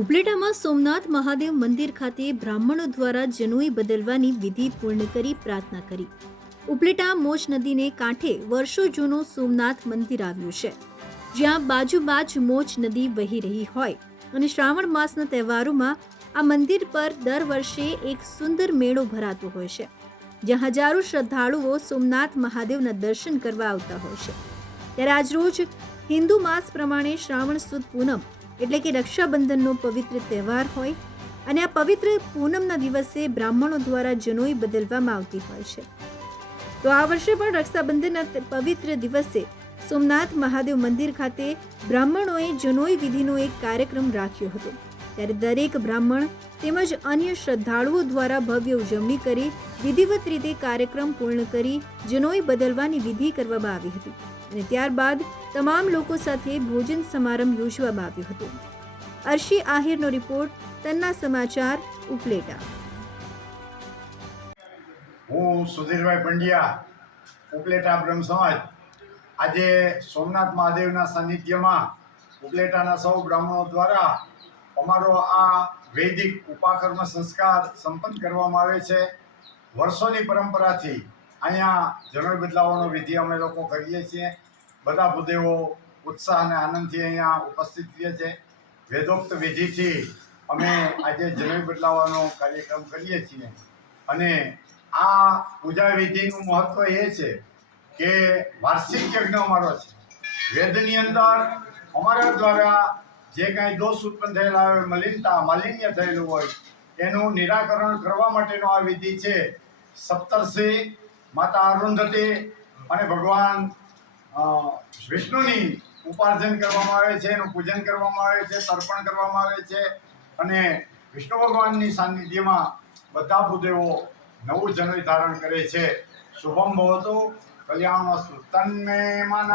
ઉપલેટામાં સોમનાથ મહાદેવ મંદિર ખાતે બ્રાહ્મણો દ્વારા જનોઈ બદલવાની વિધિ પૂર્ણ કરી પ્રાર્થના કરી। ઉપલેટા મોજ નદીને કાંઠે વર્ષો જૂનું સોમનાથ મંદિર આવ્યું છે, જ્યાં બાજુબાજ મોજ નદી વહી રહી હોય અને શ્રાવણ માસના તહેવારોમાં આ મંદિર પર દર વર્ષે એક સુંદર મેળો ભરાતો હોય છે, જ્યાં હજારો શ્રદ્ધાળુઓ સોમનાથ મહાદેવના દર્શન કરવા આવતા હોય છે। ત્યારે આજરોજ હિન્દુ માસ પ્રમાણે શ્રાવણ સુદ પૂનમ એટલે કે રક્ષાબંધનનો પવિત્ર તહેવાર હોય અને આ પવિત્ર પૂનમના દિવસે બ્રાહ્મણો દ્વારા જનોઈ બદલવામાં આવતી હોય છે। તો આ વર્ષે પણ રક્ષાબંધનના પવિત્ર દિવસે સોમનાથ મહાદેવ મંદિર ખાતે બ્રાહ્મણોએ જનોઈ વિધિનો એક કાર્યક્રમ રાખ્યો હતો। ત્યારે દરેક બ્રાહ્મણ તેમજ અન્ય શ્રદ્ધાળુઓ દ્વારા ભવ્ય ઉજવણી કરી વિધિવત રીતે કાર્યક્રમ પૂર્ણ કરી જનોઈ બદલવાની વિધિ કરવામાં આવી હતી અને ત્યારબાદ તમામ લોકો સાથે ભોજન સમારંભ યોજવામાં આવ્યો હતો। અર્શી આહિરનો રિપોર્ટ, તન્ના સમાચાર, ઉપલેટા। હું સુધીરભાઈ પંડ્યા, ઉપલેટા બ્રહ્મ સમાજ। આજે સોમનાથ મહાદેવના સાનિધ્યમાં ઉપલેટાના સૌ બ્રાહ્મણો દ્વારા અમારો આ વૈદિક ઉપાકર્મ સંસ્કાર સંપન્ન કરવામાં આવે છે। વર્ષોની પરંપરાથી અહીંયા જનોઈ બદલાવાનો વિધિ અમે લોકો કરીએ છીએ। બધા ભૂદેવો ઉત્સાહ અને આનંદથી અહીંયા ઉપસ્થિત રહે છે। વેદોક્ત વિધિથી અમે આજે જનોઈ બદલાવાનો કાર્યક્રમ કરીએ છીએ અને આ પૂજા વિધિનું મહત્વ એ છે કે વાર્ષિક યજ્ઞ અમારો છે। વેદની અંદર અમારા દ્વારા જે કાંઈ દોષ ઉત્પન્ન થયેલા હોય, માલિન્ય થયેલું હોય, એનું નિરાકરણ કરવા માટેનો આ વિધિ છે। સપ્તર્ષિ, માતા અરુંધતી અને ભગવાન વિષ્ણુની ઉપાર્જન કરવામાં આવે છે, એનું પૂજન કરવામાં આવે છે, તર્પણ કરવામાં આવે છે અને વિષ્ણુ ભગવાનની સાનિધ્યમાં બધા ભૂદેવો નવું જનોઈ ધારણ કરે છે। શુભમ ભવતુ, કલ્યાણમસ્તુ, તન્મે મનઃ